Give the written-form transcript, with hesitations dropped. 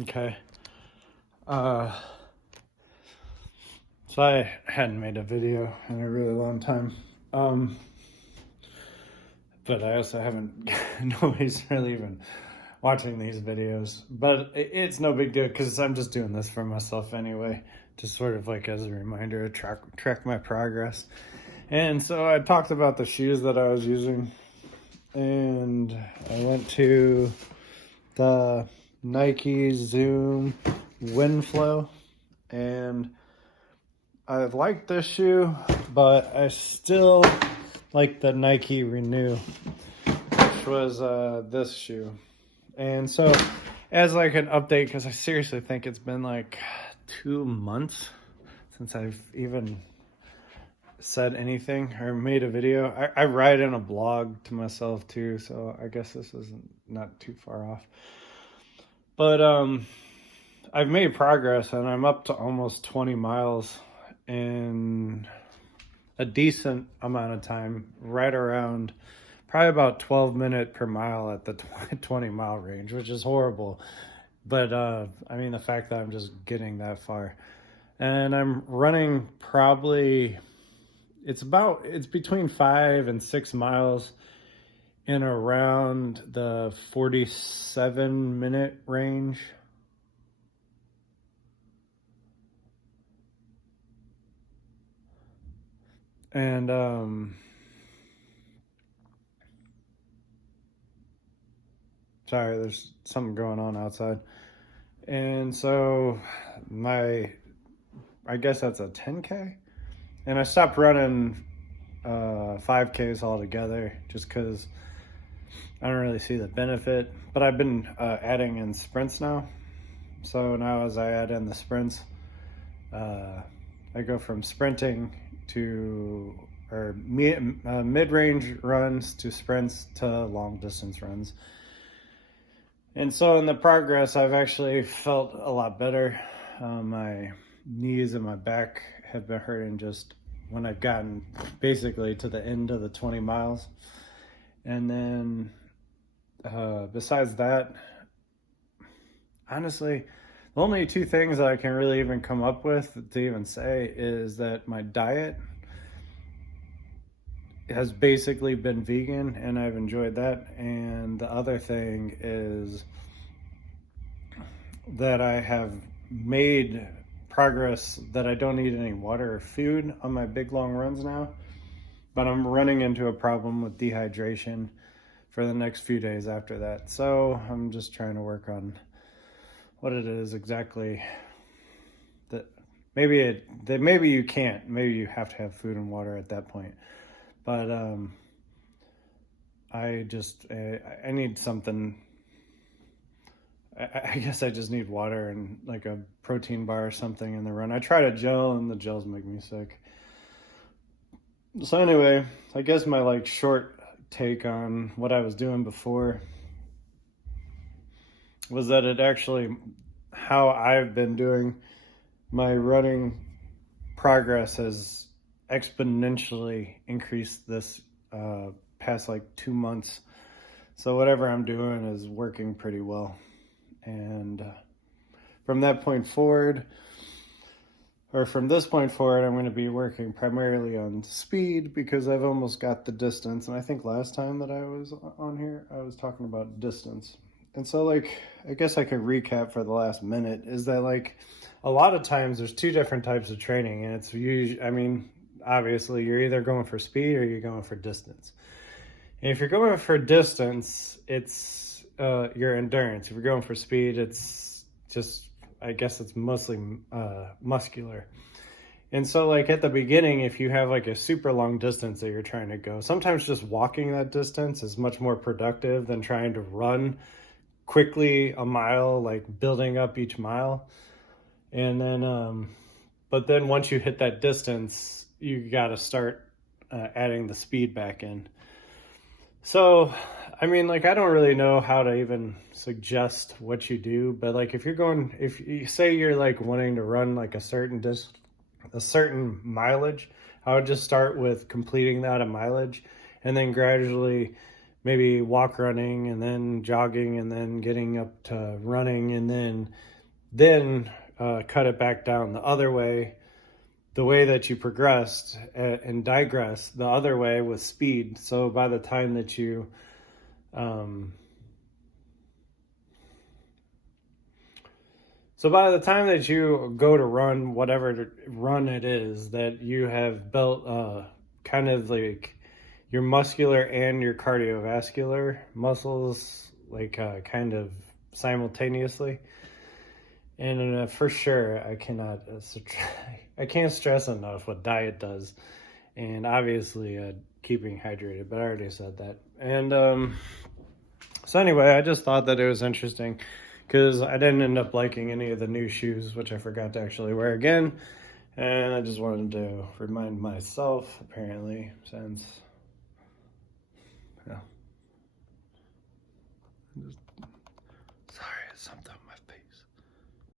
Okay. Uh, so I hadn't made a video in a really long time. Um, but I also haven't, nobody's really even watching these videos. But it's no big deal because I'm just doing this for myself anyway, just sort of like as a reminder to track my progress. And so I talked about the shoes that I was using, and I went to the Nike Zoom Windflow, and I like this shoe, but I still like the Nike Renew, which was this shoe. And so, as like an update, because I seriously think it's been like 2 months since I've even said anything or made a video. I write in a blog to myself too, so I guess this isn't not too far off. But I've made progress, and I'm up to almost 20 miles in a decent amount of time, right around probably about 12 minutes per mile at the 20 mile range, which is horrible. But I mean, the fact that I'm just getting that far, and I'm running probably it's between 5 and 6 miles in around the 47-minute range. And sorry, there's something going on outside. And so I guess that's a 10K. And I stopped running 5Ks altogether just because I don't really see the benefit. But I've been adding in sprints now. So now as I add in the sprints, I go from sprinting to mid-range runs to sprints to long distance runs. And so in the progress, I've actually felt a lot better. My knees and my back have been hurting just when I've gotten basically to the end of the 20 miles. And then besides that, honestly, the only two things that I can really even come up with to even say is that my diet has basically been vegan, and I've enjoyed that. And the other thing is that I have made progress that I don't need any water or food on my big long runs now, but I'm running into a problem with dehydration for the next few days after that. So I'm just trying to work on what it is exactly that maybe you can't, maybe you have to have food and water at that point. But I need something. I guess I just need water and like a protein bar or something in the run. I tried a gel, and the gels make me sick. So anyway, I guess my like short take on what I was doing before was that it actually, how I've been doing my running progress has exponentially increased this past like 2 months. So whatever I'm doing is working pretty well. And from that point forward, or from this point forward, I'm going to be working primarily on speed because I've almost got the distance. And I think last time that I was on here, I was talking about distance. And so, like, I guess I could recap for the last minute is that, like, a lot of times there's two different types of training. And it's usually, I mean, obviously, you're either going for speed or you're going for distance. And if you're going for distance, it's your endurance. If you're going for speed, it's just, I guess it's mostly muscular. And so like at the beginning, if you have like a super long distance that you're trying to go, sometimes just walking that distance is much more productive than trying to run quickly a mile, like building up each mile. And then, but then once you hit that distance, you got to start adding the speed back in. So, I mean, like, I don't really know how to even suggest what you do, but like, if you say you're like wanting to run like a certain mileage, I would just start with completing that a mileage and then gradually maybe walk running and then jogging and then getting up to running and then cut it back down the other way, the way that you progressed, and digress the other way with speed. So by the time that you go to run, whatever run it is, that you have built kind of like your muscular and your cardiovascular muscles, like kind of simultaneously. And for sure, I can't stress enough what diet does, and obviously keeping hydrated. But I already said that. And so anyway, I just thought that it was interesting because I didn't end up liking any of the new shoes, which I forgot to actually wear again. And I just wanted to remind myself, apparently, since